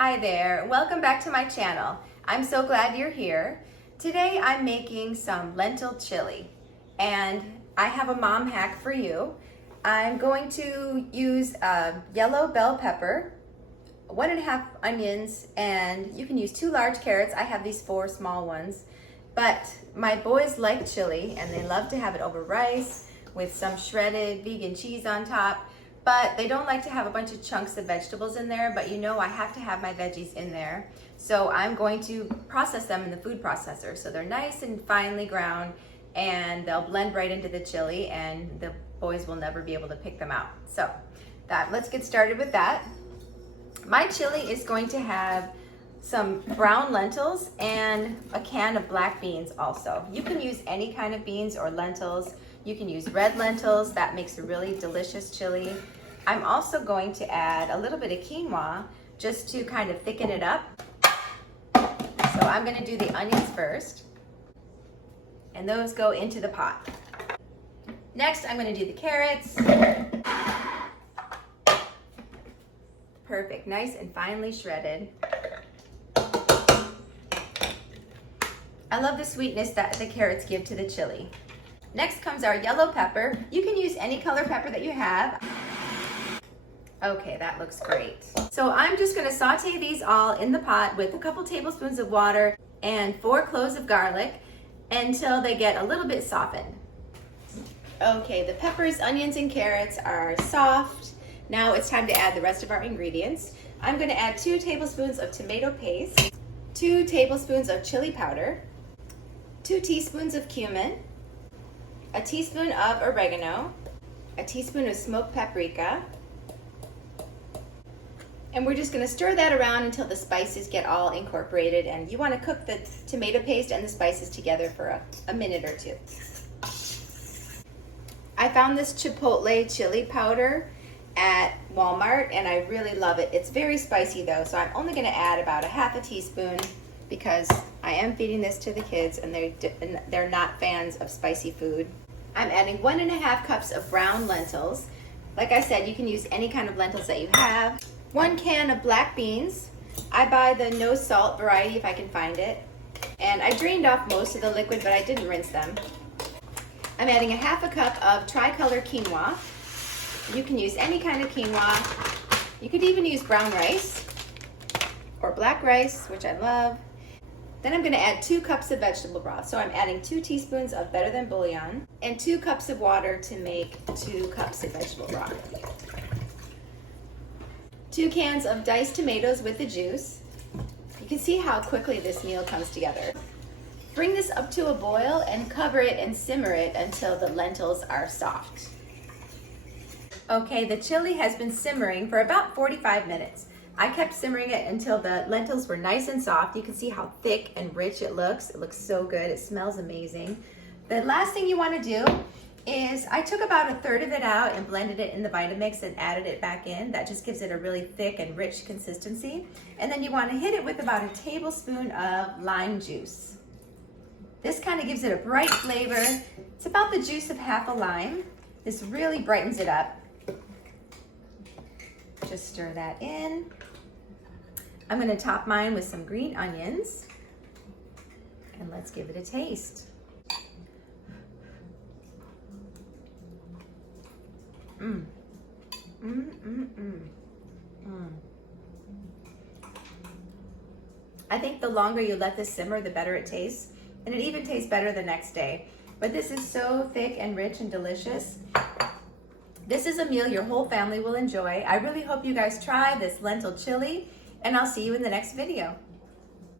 Hi there, welcome back to my channel. I'm so glad you're here. Today I'm making some lentil chili and I have a mom hack for you. I'm going to use a yellow bell pepper, 1.5 onions, and you can use 2 large carrots. I have these 4 small ones, but my boys like chili and they love to have it over rice with some shredded vegan cheese on top. But they don't like to have a bunch of chunks of vegetables in there, but you know I have to have my veggies in there. So I'm going to process them in the food processor. So they're nice and finely ground and they'll blend right into the chili and the boys will never be able to pick them out. So let's get started with that. My chili is going to have some brown lentils and a can of black beans also. You can use any kind of beans or lentils. You can use red lentils, that makes a really delicious chili. I'm also going to add a little bit of quinoa just to kind of thicken it up. So I'm going to do the onions first, and those go into the pot. Next, I'm going to do the carrots. Perfect, nice and finely shredded. I love the sweetness that the carrots give to the chili. Next comes our yellow pepper. You can use any color pepper that you have. Okay, that looks great. So I'm just gonna saute these all in the pot with a couple tablespoons of water and 4 cloves of garlic until they get a little bit softened. Okay, the peppers, onions, and carrots are soft. Now it's time to add the rest of our ingredients. I'm gonna add 2 tablespoons of tomato paste, 2 tablespoons of chili powder, 2 teaspoons of cumin, a teaspoon of oregano, a teaspoon of smoked paprika, and we're just going to stir that around until the spices get all incorporated, and you want to cook the tomato paste and the spices together for a minute or 2. I found this Chipotle chili powder at Walmart and I really love it. It's very spicy though, so I'm only going to add about a half a teaspoon because I am feeding this to the kids and they're not fans of spicy food. I'm adding 1.5 cups of brown lentils. Like I said, you can use any kind of lentils that you have. 1 can of black beans. I buy the no salt variety if I can find it. And I drained off most of the liquid, but I didn't rinse them. I'm adding 1/2 cup of tricolor quinoa. You can use any kind of quinoa. You could even use brown rice or black rice, which I love. Then I'm going to add 2 cups of vegetable broth. So I'm adding 2 teaspoons of Better Than Bouillon and 2 cups of water to make 2 cups of vegetable broth. 2 cans of diced tomatoes with the juice. You can see how quickly this meal comes together. Bring this up to a boil and cover it and simmer it until the lentils are soft. Okay, the chili has been simmering for about 45 minutes. I kept simmering it until the lentils were nice and soft. You can see how thick and rich it looks. It looks so good. It smells amazing. The last thing you want to do is I took about 1/3 of it out and blended it in the Vitamix and added it back in. That just gives it a really thick and rich consistency. And then you want to hit it with about 1 tablespoon of lime juice. This kind of gives it a bright flavor. It's about the juice of half a lime. This really brightens it up. Just stir that in. I'm going to top mine with some green onions. And let's give it a taste. I think the longer you let this simmer, the better it tastes. And it even tastes better the next day. But this is so thick and rich and delicious. This is a meal your whole family will enjoy. I really hope you guys try this lentil chili, and I'll see you in the next video.